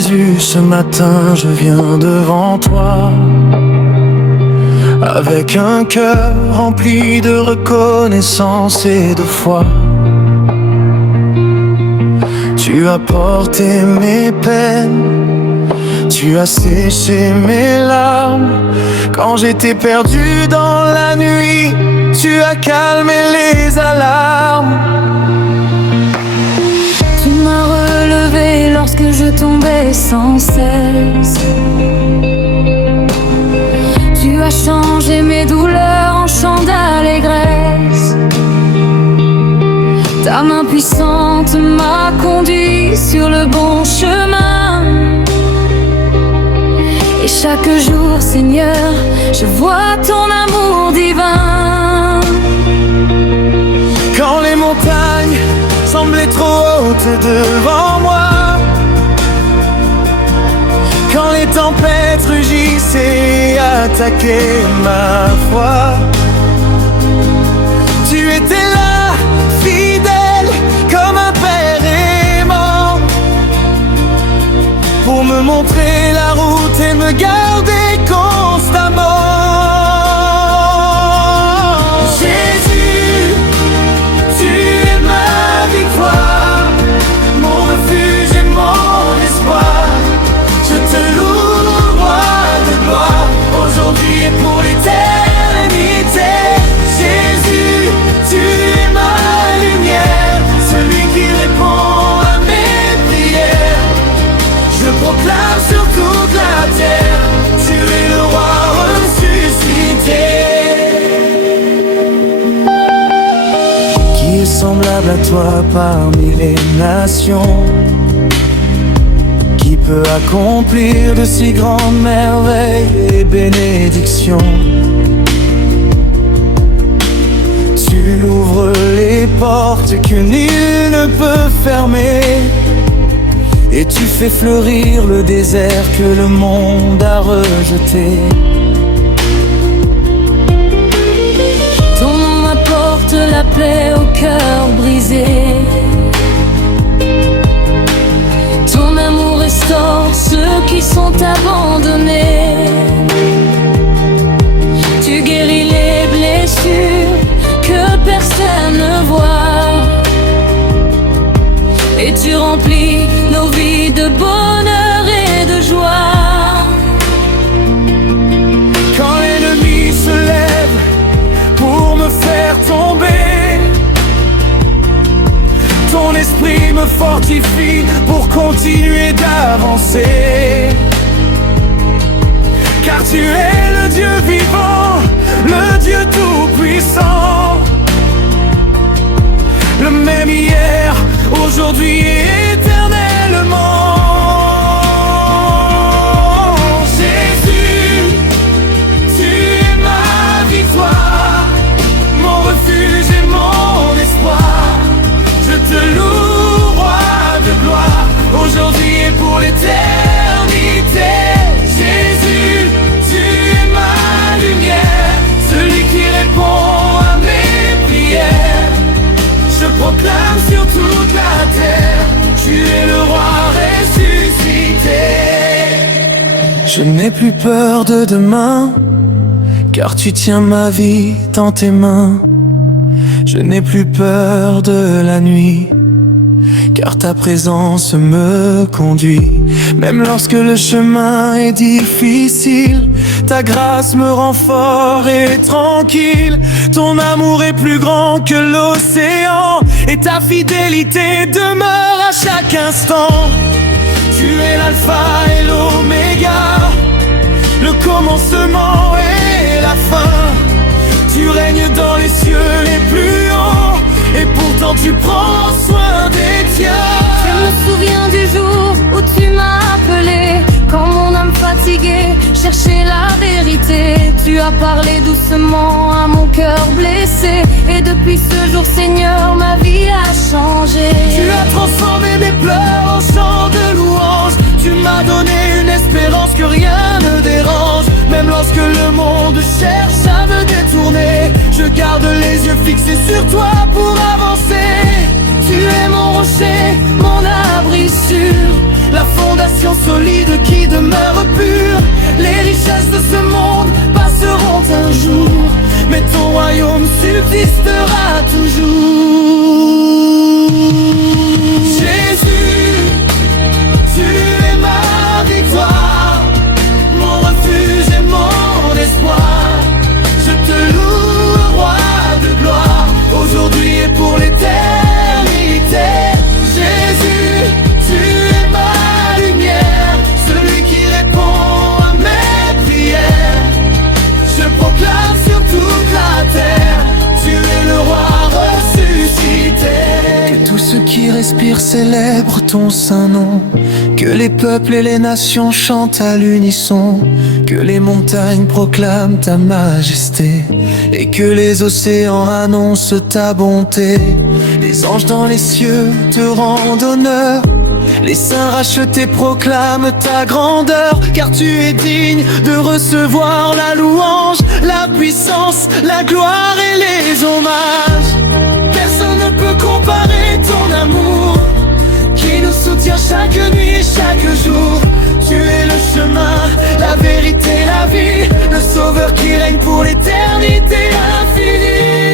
Jésus, ce matin je viens devant toi avec un cœur rempli de reconnaissance et de foi. Tu as porté mes peines, tu as séché mes larmes. Quand j'étais perdu dans la nuit, tu as calmé les alarmes. Tu m'as relevé lorsque je tombais sans cesse. Tu as changé mes douleurs en chants d'allégresse. Ta main puissante m'a conduit sur le bon chemin. Et chaque jour, Seigneur, je vois ton amour divin. Quand les montagnes semblaient trop hautes devant moi, quand les tempêtes rugissaient et attaquaient ma foi, tu étais là, fidèle comme un père aimant, pour me montrer la route et me garder constamment. Jésus, tu es ma victoire, mon refuge et mon espoir. Je te loue, roi de gloire, aujourd'hui et pour l'éternité. Jésus, tu es ma lumière, celui qui répond à mes prières. Je proclame sur toute la terre, tu es le roi ressuscité. Qui est semblable à toi parmi les nations? Qui peut accomplir de si grandes merveilles et bénédictions? Tu ouvres les portes que nul ne peut fermer, et tu fais fleurir le désert que le monde a rejeté. Ton nom apporte la paix au cœur brisé. Ton amour restaure ceux qui sont abandonnés. Tu guéris les blessures que personne ne voit, et tu remplis nos vies de bonheur et de joie. Quand l'ennemi se lève pour me faire tomber, ton esprit me fortifie pour continuer d'avancer. Car tu es le Dieu vivant, le Dieu tout-puissant, le même hier, aujourd'hui et éternellement. Jésus, tu es ma victoire, mon refuge et mon espoir. Je te loue, roi de gloire, aujourd'hui et pour l'éternité. Jésus, tu es ma lumière, celui qui répond à mes prières. Je proclame sur toute la terre, tu es le roi ressuscité. Je n'ai plus peur de demain, car tu tiens ma vie dans tes mains. Je n'ai plus peur de la nuit, car ta présence me conduit. Même lorsque le chemin est difficile, ta grâce me rend fort et tranquille. Ton amour est plus grand que l'océan, et ta fidélité demeure à chaque instant. Tu es l'alpha et l'oméga, le commencement et la fin. Tu règnes dans les cieux les plus hauts, et pourtant tu prends soin des tiens. Je me souviens du jour où tu m'as appelé, quand mon âme fatiguée cherchait la vérité. Tu as parlé doucement à mon cœur blessé, et depuis ce jour, Seigneur, ma vie a changé. Tu as transformé mes pleurs en chants de louange. Tu m'as donné une espérance que rien ne dérange. Même lorsque le monde cherche à me détourner, je garde les yeux fixés sur toi pour avancer. Tu es mon rocher, mon abri sûr, la fondation solide qui demeure pur. Les richesses de ce monde passeront un jour, mais ton royaume subsistera toujours. Jésus, tu es ma victoire, mon refuge et mon espoir. Je te loue, roi de gloire, aujourd'hui et pour l'éternité. Jésus, tu es ma lumière, celui qui répond à mes prières. Je proclame sur toute la terre, tu es le roi ressuscité. Que tous ceux qui respirent célèbrent ton saint nom, que les peuples et les nations chantent à l'unisson, que les montagnes proclament ta majesté et que les océans annoncent ta bonté. Les anges dans les cieux te rendent honneur, les saints rachetés proclament ta grandeur, car tu es digne de recevoir la louange, la puissance, la gloire et les hommages. Personne ne peut comparer ton amour, qui nous soutient chaque nuit, chaque jour. Tu es le chemin, la vérité, la vie, le sauveur qui règne pour l'éternité infinie.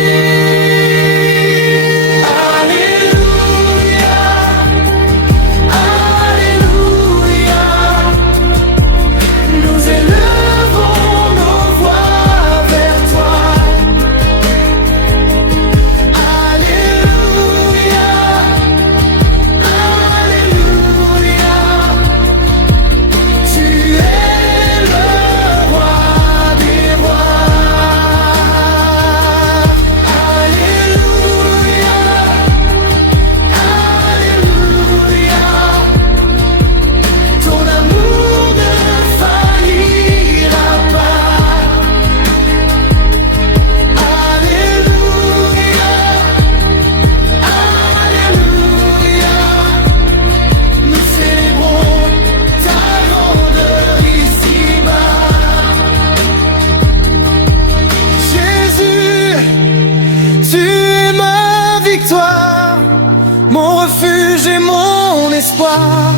Mon refuge et mon espoir,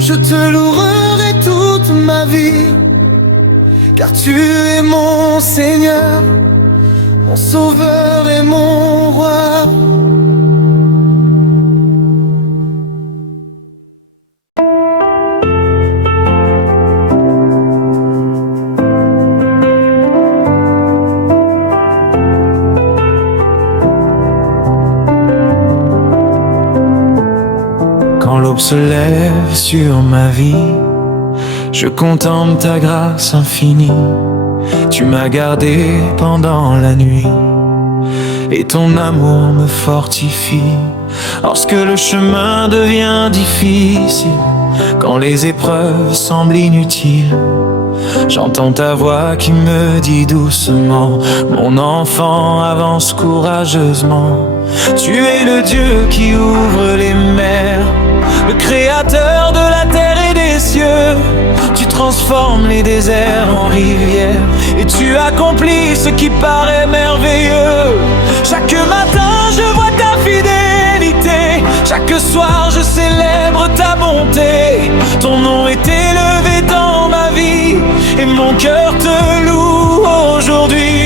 je te louerai toute ma vie, car tu es mon Seigneur, mon sauveur et mon roi. Quand l'aube se lève sur ma vie, je contemple ta grâce infinie. Tu m'as gardé pendant la nuit, et ton amour me fortifie. Lorsque le chemin devient difficile, quand les épreuves semblent inutiles, j'entends ta voix qui me dit doucement: mon enfant, avance courageusement. Tu es le Dieu qui ouvre les mers, le créateur de la terre et des cieux. Tu transformes les déserts en rivières, et tu accomplis ce qui paraît merveilleux. Chaque matin je vois ta fidélité, chaque soir je célèbre ta bonté. Ton nom est élevé dans ma vie, et mon cœur te loue aujourd'hui.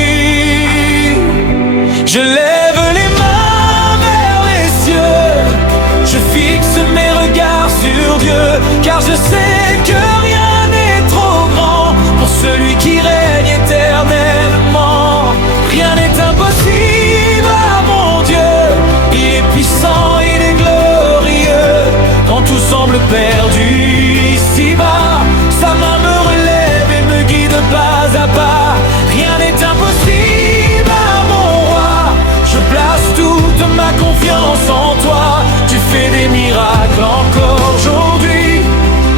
Je lève les mains vers les cieux, je fixe mes regards sur Dieu, car je sais que rien n'est trop grand pour celui qui règne éternellement. Rien n'est impossible à mon Dieu, il est puissant, il est glorieux. Quand tout semble perdu ici-bas, sa main me relève et me guide pas à pas. Rien n'est impossible à mon roi, je place toute ma confiance en toi. Tu fais des miracles encore aujourd'hui,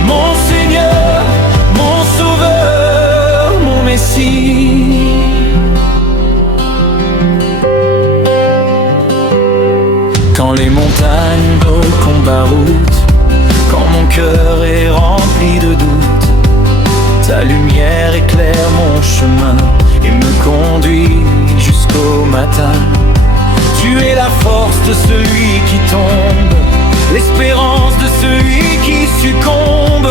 mon Seigneur, mon Sauveur, mon Messie. Quand les montagnes bloquent ma route, quand mon cœur est rempli de doutes, ta lumière éclaire mon chemin et me conduit jusqu'au matin. Tu es la force de celui qui tombe, l'espérance de celui qui succombe.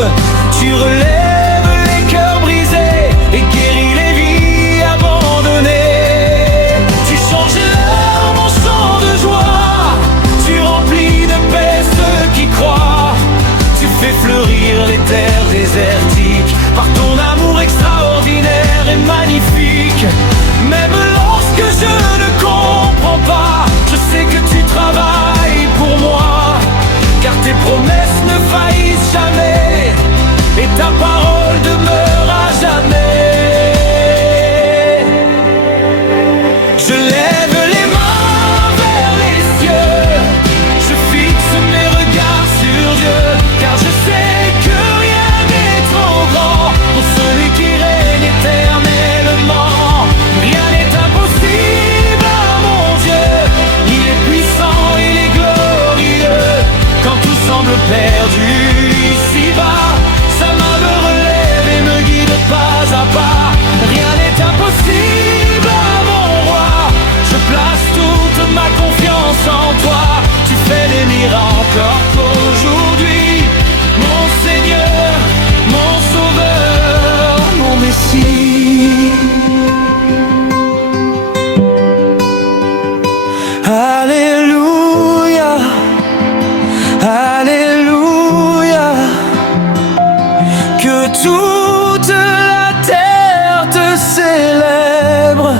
toute la terre te célèbre.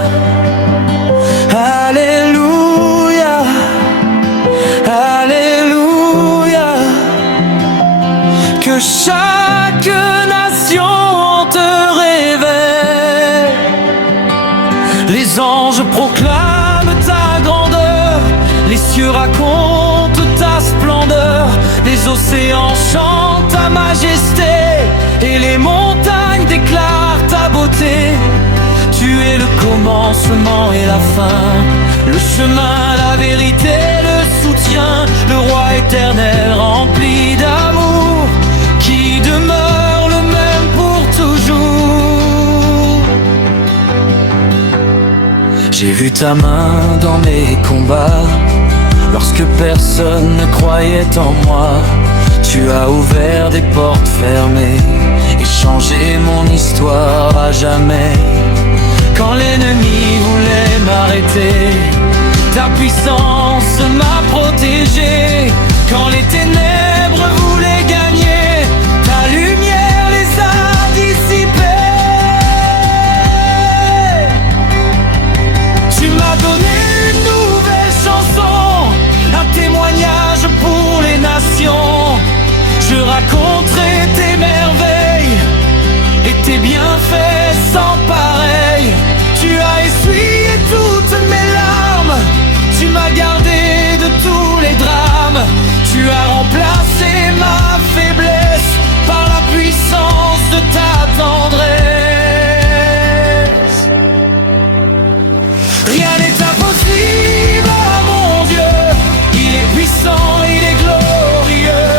Alléluia, Alléluia. Que chaque nation te révèle. Les anges proclament ta grandeur, les cieux racontent ta splendeur, les océans chantent ta majesté et les montagnes déclarent ta beauté. Tu es le commencement et la fin, le chemin, la vérité, le soutien, le roi éternel rempli d'amour, qui demeure le même pour toujours. J'ai vu ta main dans mes combats, lorsque personne ne croyait en moi. Tu as ouvert des portes fermées et changé mon histoire à jamais. Quand l'ennemi voulait m'arrêter, ta puissance m'a protégé. Quand les ténèbres voulaient gagner, ta lumière les a dissipées. Tu m'as donné une nouvelle chanson, un témoignage pour les nations. Je raconterai tes merveilles et tes bienfaits sans pareil. Tu as essuyé toutes mes larmes, tu m'as gardé de tous les drames. Tu as remplacé ma faiblesse par la puissance de ta tendresse. Rien n'est impossible à mon Dieu, il est puissant, il est glorieux.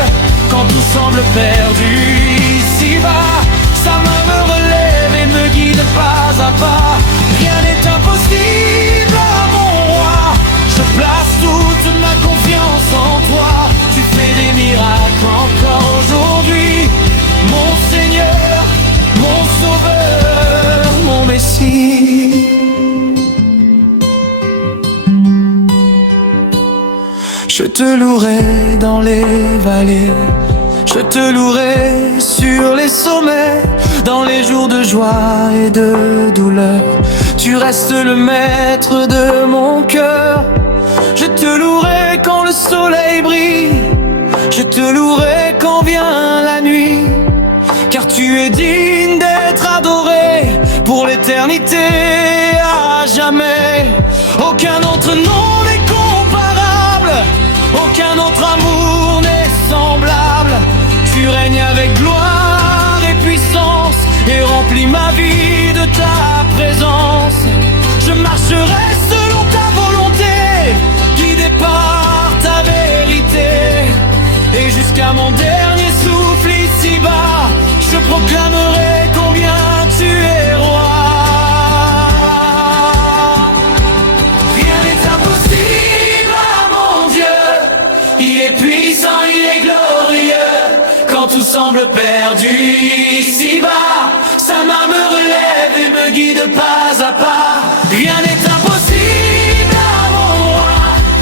Quand tout semble perdu ici-bas, sa main me relève et me guide pas à pas. Rien n'est impossible à mon roi, je place toute ma confiance en toi. Tu fais des miracles encore aujourd'hui, mon Seigneur, mon Sauveur, mon Messie. Je te louerai dans les vallées, je te louerai sur les sommets, dans les jours de joie et de douleur. Tu restes le maître de mon cœur. Je te louerai quand le soleil brille, je te louerai quand vient la nuit, car tu es digne d'être adoré pour l'éternité à jamais. Aucun autre nom n'est comparable, aucun autre amour n'est semblable. Tu règnes avec gloire et puissance et remplis ma vie de ta présence. Je marcherai selon ta volonté, guidé par ta vérité. Et jusqu'à mon dernier souffle ici-bas, je proclamerai combien tu es roi. Rien n'est impossible à mon Dieu, il est puissant, il est glorieux. Quand tout semble perdu ici-bas, sa main me relève et me guide pas à pas. Rien n'est impossible à mon roi,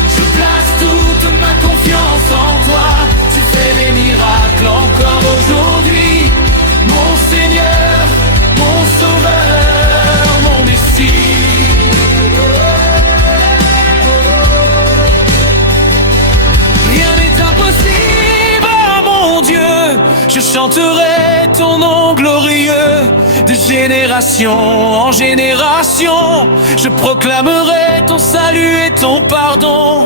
je place toute ma confiance en toi. Tu fais des miracles encore aujourd'hui, mon Seigneur, mon Sauveur, mon Messie. Rien n'est impossible à mon Dieu, je chanterai ton nom glorieux. De génération en génération, je proclamerai ton salut et ton pardon.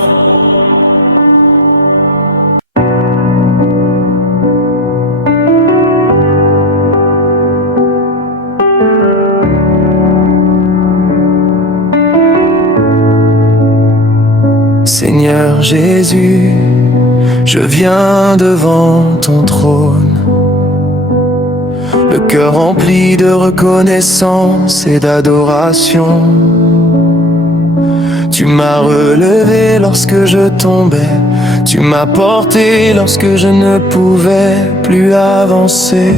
Seigneur Jésus, je viens devant ton trône, le cœur rempli de reconnaissance et d'adoration. Tu m'as relevé lorsque je tombais, tu m'as porté lorsque je ne pouvais plus avancer.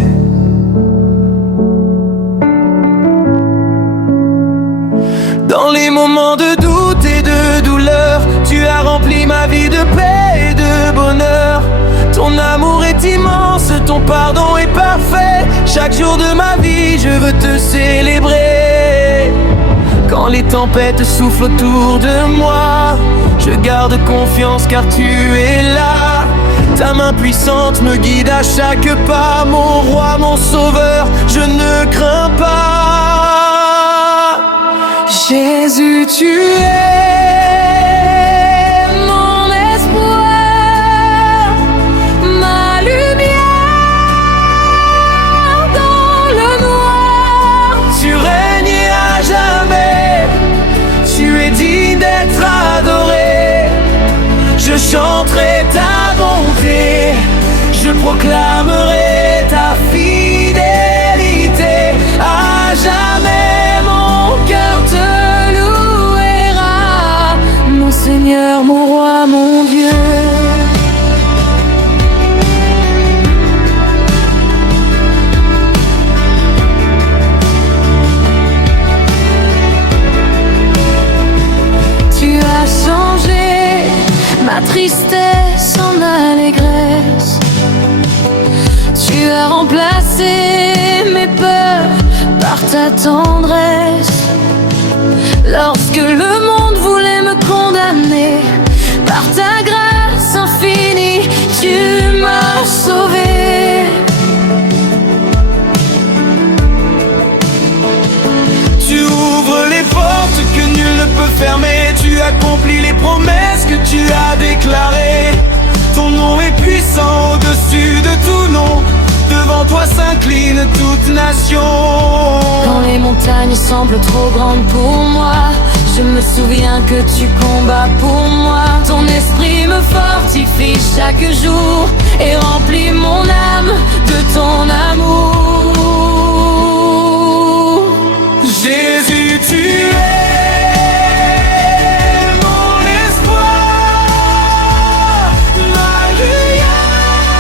Dans les moments de doute et de douleur, tu as rempli ma vie de paix et de bonheur. Ton amour est immense, ton pardon est parfait. Chaque je veux te célébrer. Quand les tempêtes soufflent autour de moi, je garde confiance car tu es là. Ta main puissante me guide à chaque pas. Mon roi, mon sauveur, je ne crains pas. Jésus, tu es mon espoir, ma lumière dans le noir. Tu règnes à jamais, tu es digne d'être adoré. Je chanterai ta bonté, je proclamerai ta fidélité. À jamais mon cœur te louera, mon Seigneur, mon roi, mon Dieu. Tu as changé ma tristesse en allégresse. Tu as remplacé mes peurs par ta tendresse. Lorsque le monde voulait me condamner, par ta grâce infinie, tu m'as sauvé. Tu ouvres les portes que nul ne peut fermer. Tu accomplis les promesses que tu as déclarées. Ton nom est puissant au-dessus de tout nom. Devant toi s'incline toute nation. Quand les montagnes semblent trop grandes pour moi, je me souviens que tu combats pour moi. Ton esprit me fortifie chaque jour et remplit mon âme de ton amour. Jésus, tu es mon espoir, ma lumière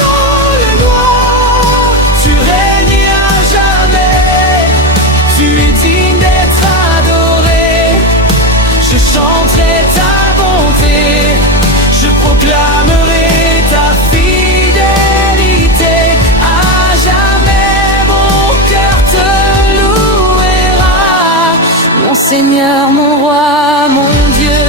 dans le noir. Tu règnes à jamais, tu es digne d'être adoré. Je chanterai ta bonté, je proclamerai ta fidélité. À jamais mon cœur te louera, Mon Seigneur, mon roi, mon Dieu.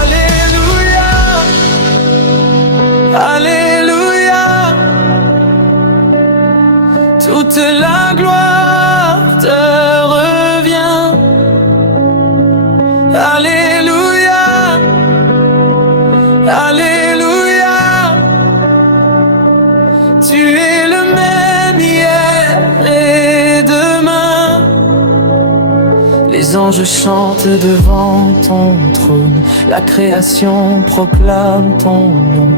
Alléluia, Alléluia. Toute la gloire te revient. Alléluia, Alléluia. Tu es le même hier et demain. Les anges chantent devant ton trône, la création proclame ton nom.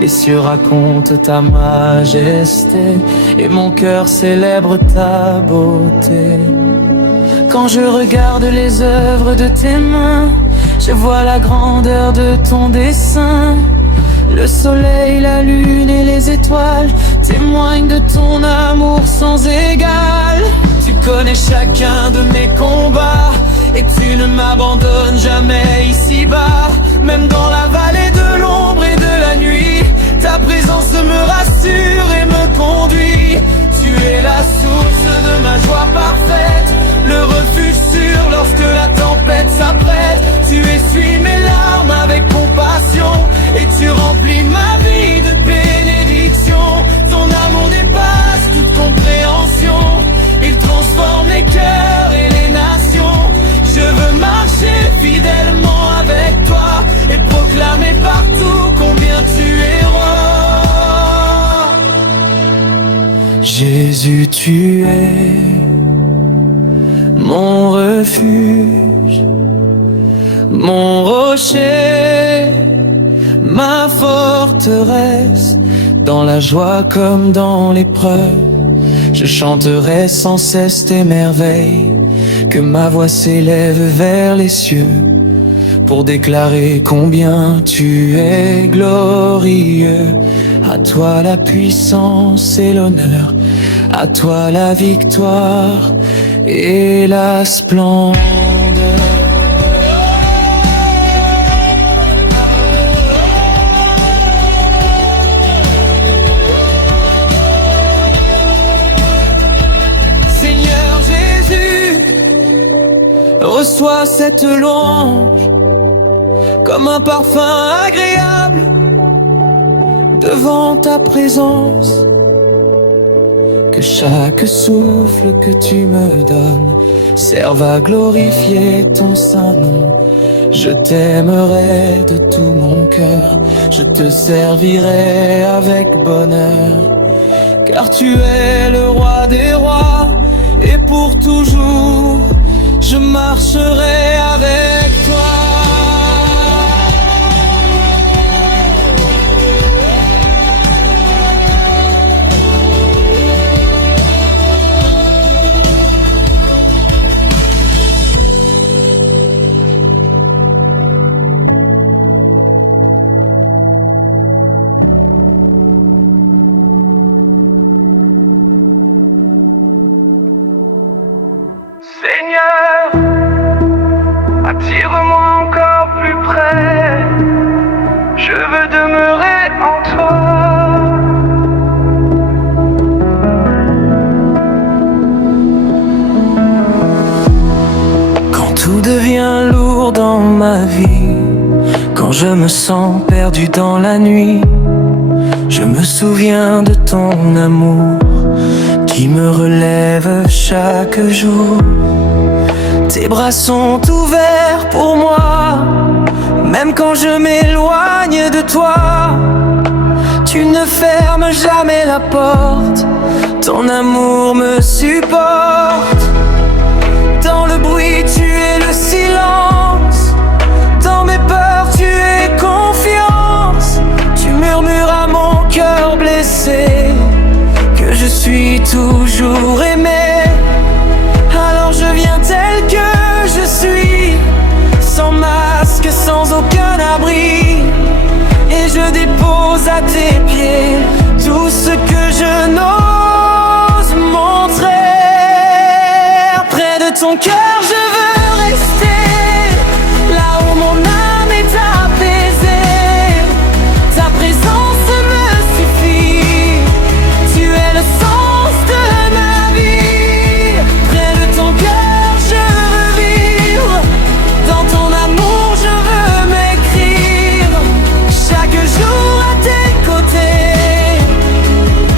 Les cieux racontent ta majesté et mon cœur célèbre ta beauté. Quand je regarde les œuvres de tes mains, je vois la grandeur de ton dessein. Le soleil, la lune et les étoiles témoignent de ton amour sans égal. Tu connais chacun de mes combats et tu ne m'abandonnes jamais ici-bas. Même dans la vallée de l'ombre et de la nuit, ta présence me rassure et me conduit. Tu es la source de ma joie parfaite, le refuge sûr lorsque la tempête s'apprête. Tu essuies mes larmes avec compassion et tu remplis ma vie de bénédictions. Ton amour dépasse toute compréhension, il transforme les cœurs et les nations. Je veux marcher fidèlement avec toi et proclamer partout combien tu es roi. Jésus, tu es mon refuge, mon rocher, ma forteresse. Dans la joie comme dans l'épreuve, je chanterai sans cesse tes merveilles. Que ma voix s'élève vers les cieux pour déclarer combien tu es glorieux. À toi la puissance et l'honneur, à toi la victoire et la splendeur. Reçois cette louange comme un parfum agréable devant ta présence. Que chaque souffle que tu me donnes serve à glorifier ton saint nom. Je t'aimerai de tout mon cœur, je te servirai avec bonheur. Car tu es le roi des rois, et pour toujours, je marcherai avec toi. Seigneur, attire-moi encore plus près, je veux demeurer en toi. Quand tout devient lourd dans ma vie, quand je me sens perdu dans la nuit, je me souviens de ton amour qui me relève chaque jour. Tes bras sont ouverts pour moi, même quand je m'éloigne de toi. Tu ne fermes jamais la porte, ton amour me supporte. Dans le bruit, tu es le silence, dans mes peurs, tu es confiance. Tu murmures à mon cœur blessé que je suis toujours aimé. Alors je viens tel que je suis, sans masque, sans aucun abri, et je dépose à tes pieds tout ce que je n'ose montrer. Près de ton cœur je veux rester, là où mon âme est apaisée. Ta présence me suffit, tu es le sens de ma vie. Près de ton cœur je veux vivre, dans ton amour je veux m'écrire. Chaque jour à tes côtés,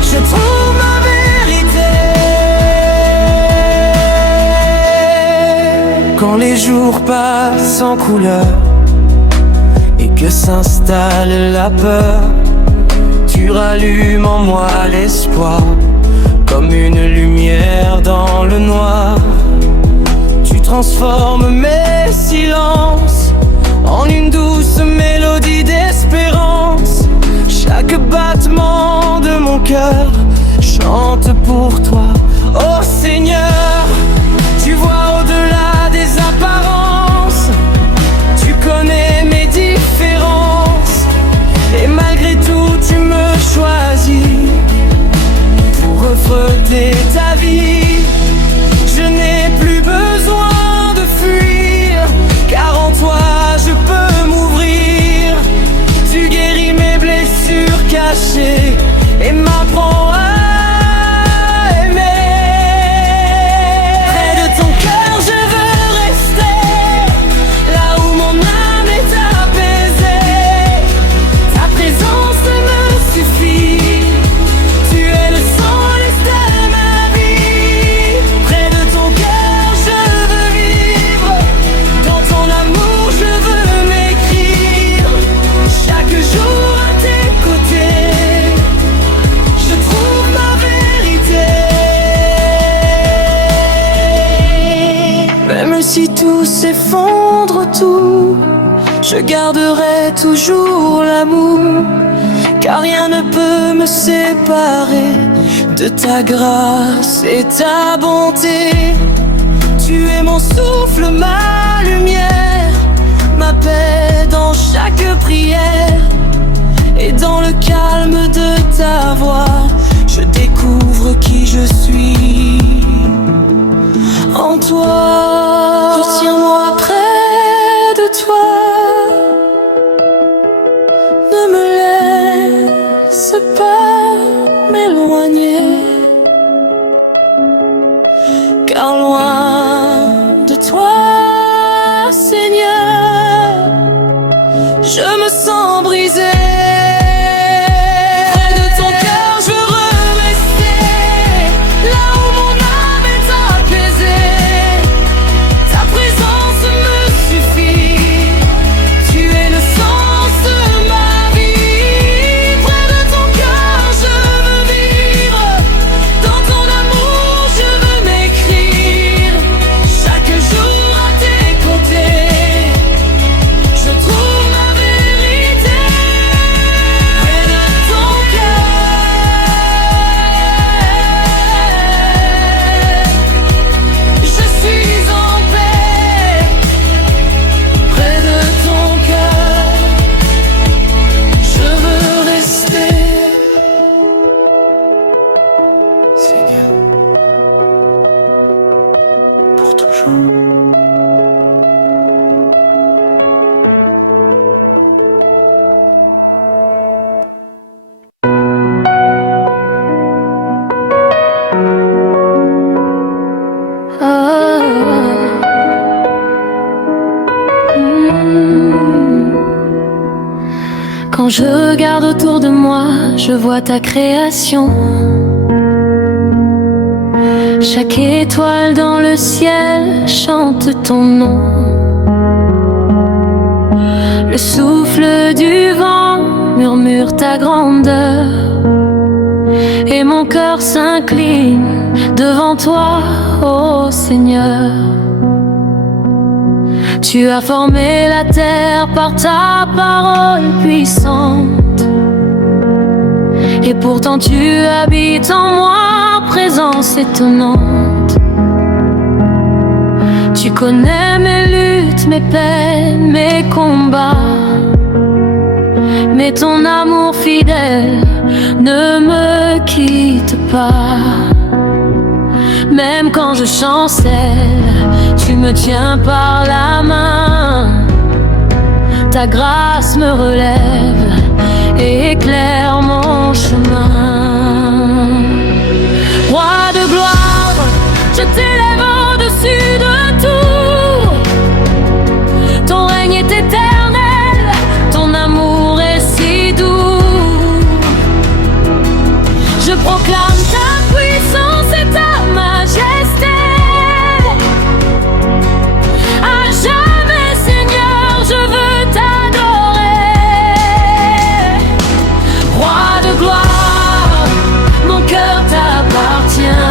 je trouve ma vérité. Quand les jours passent sans couleur et que s'installe la peur, tu rallumes en moi l'espoir, comme une lumière dans le noir. Tu transformes mes silences en une douce mélodie d'espérance. Chaque battement de mon cœur chante pour toi, oh Seigneur. Tu vois au-delà des apparences, tu connais mes différences, et malgré tout tu me choisis pour refléter ta vie. Je n'ai plus besoin de fuir, car en toi je peux m'ouvrir. Tu guéris mes blessures cachées et m'apprends à aimer. Près de ton cœur je veux rester, là où mon âme est apaisée. Ta présence me suffit, tu es le sens de ma vie. Près de ton cœur je veux vivre, dans ton amour je veux m'écrire. Chaque jour à tes côtés, je trouve ma vérité. Même si tout s'effondre autour, je garderai toujours l'amour, car rien ne peut me séparer de ta grâce et ta bonté. Tu es mon souffle, ma lumière, ma paix dans chaque prière. Et dans le calme de ta voix, je découvre qui je suis en toi. Retiens-moi près de toi, ne me laisse pas m'éloigner, car loin de toi Quand je regarde autour de moi, je vois ta création. Chaque étoile dans le ciel chante ton nom. Le souffle du vent murmure ta grandeur. Et mon cœur s'incline devant toi, ô Seigneur. Tu as formé la terre par ta parole puissante. Et pourtant tu habites en moi, présence étonnante. Tu connais mes luttes, mes peines, mes combats. Mais ton amour fidèle ne me quitte pas. Même quand je chancelle, tu me tiens par la main. Ta grâce me relève et éclaire mon chemin. Roi de gloire, je t'élève au-dessus de tout. Ton règne est éternel, ton amour est si doux. Je proclame ta puissance et ta majesté. À jamais, Seigneur, je veux t'adorer. Roi de gloire, mon cœur t'appartient.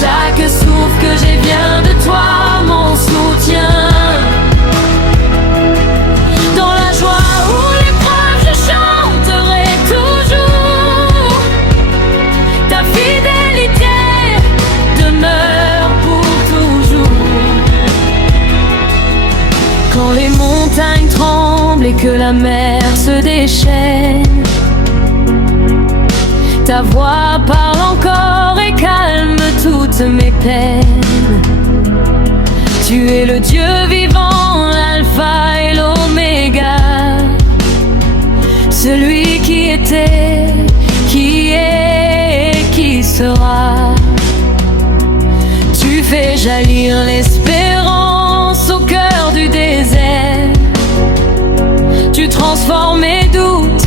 Chaque souffle que j'ai vient de toi, mon soutien. Dans la joie ou l'épreuve, je chanterai toujours. Ta fidélité demeure pour toujours. Quand les montagnes tremblent et que la mer se déchaîne, ta voix parle encore et calme toutes mes peines. Tu es le Dieu vivant, l'alpha et l'oméga. Celui qui était, qui est et qui sera. Tu fais jaillir l'espérance au cœur du désert. Tu transformes mes doutes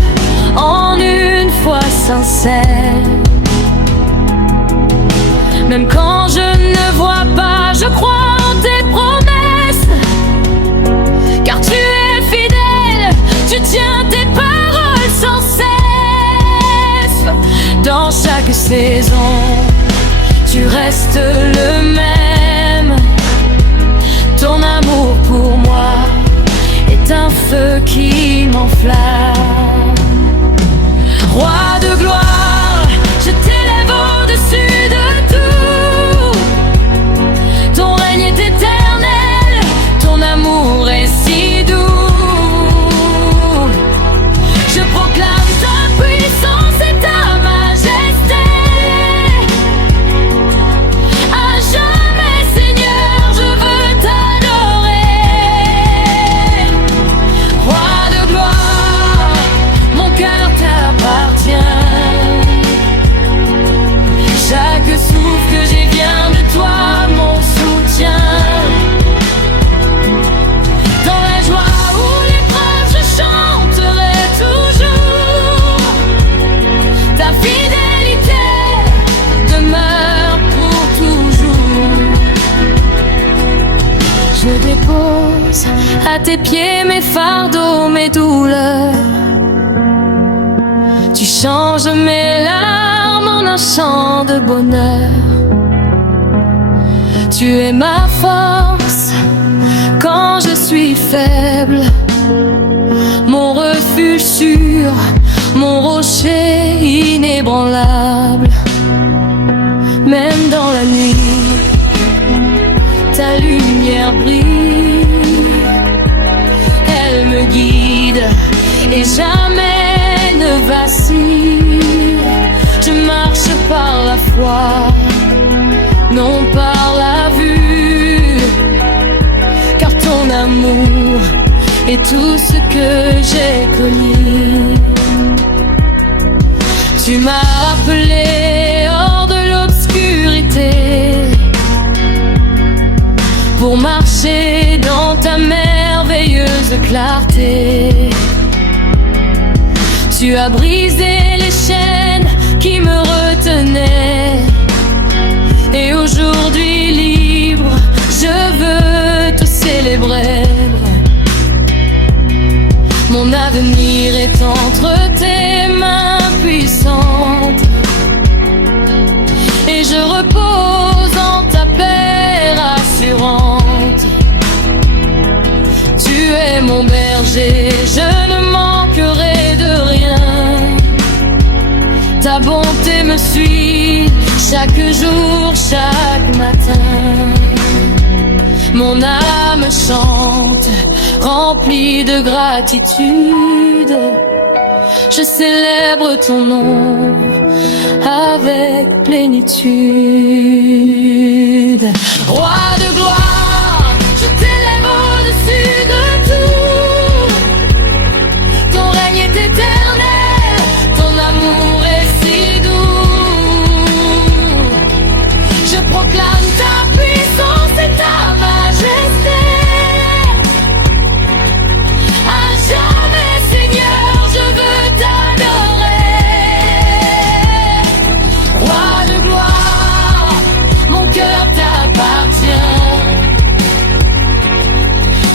en une foi sincère. Même quand je ne vois pas, je crois en tes promesses. Car tu es fidèle, tu tiens tes paroles sans cesse. Dans chaque saison, tu restes le même. Ton amour pour moi est un feu qui m'enflamme. Roi de gloire, je t'élève au-dessus de tout. Ton règne est éternel, ton amour est si doux. Je proclame ta puissance et ta majesté. À jamais, Seigneur, je veux t'adorer. Roi de gloire, mon cœur t'appartient. Chaque souffle que j'ai vient de toi, mon soutien. Dans la joie ou l'épreuve, je chanterai toujours. Ta fidélité demeure pour toujours. Je dépose à tes pieds mes fardeaux, mes douleurs. Tu changes mes larmes en un chant de bonheur. Tu es ma force quand je suis faible, mon refuge sûr, mon rocher inébranlable. Même dans la nuit, ta lumière brille. Elle me guide et jamais ne vacille. Je marche par la foi, non par la vue, car ton amour est tout ce que j'ai connu. Tu m'as appelé hors de l'obscurité pour marcher dans ta merveilleuse de clarté. Tu as brisé les chaînes qui me retenaient. Et aujourd'hui libre, je veux te célébrer. Mon avenir est entre tes mains puissantes. Et je repose en ta paix rassurante. Tu es mon berger, je ne manquerai de rien. Ta bonté me suit chaque jour, chaque matin. Mon âme chante, remplie de gratitude. Je célèbre ton nom avec plénitude. Roi de gloire, je t'élève au-dessus de tout. Ton règne est éternel, ton amour est si doux. Je proclame ta puissance et ta majesté. À jamais, Seigneur, je veux t'adorer. Roi de gloire, mon cœur t'appartient.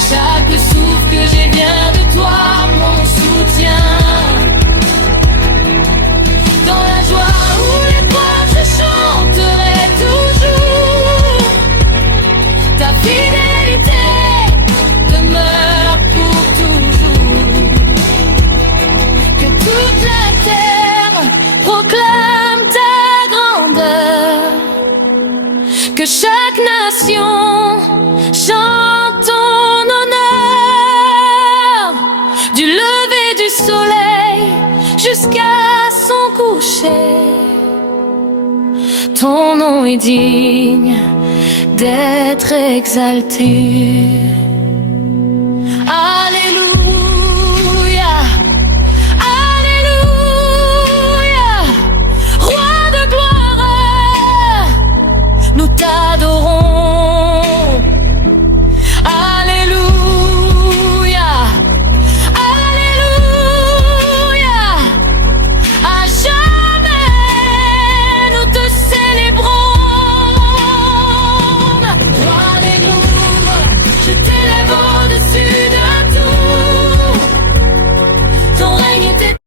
Chaque souffle que j'ai vient de toi, mon soutien. Dans la joie ou l'épreuve, je chanterai toujours. Ta fidélité demeure pour toujours. Que toute la terre proclame ta grandeur. Que chaque nation chante ton honneur. Du lever du soleil jusqu'à son coucher. Ton nom est digne d'être exalté. Alléluia.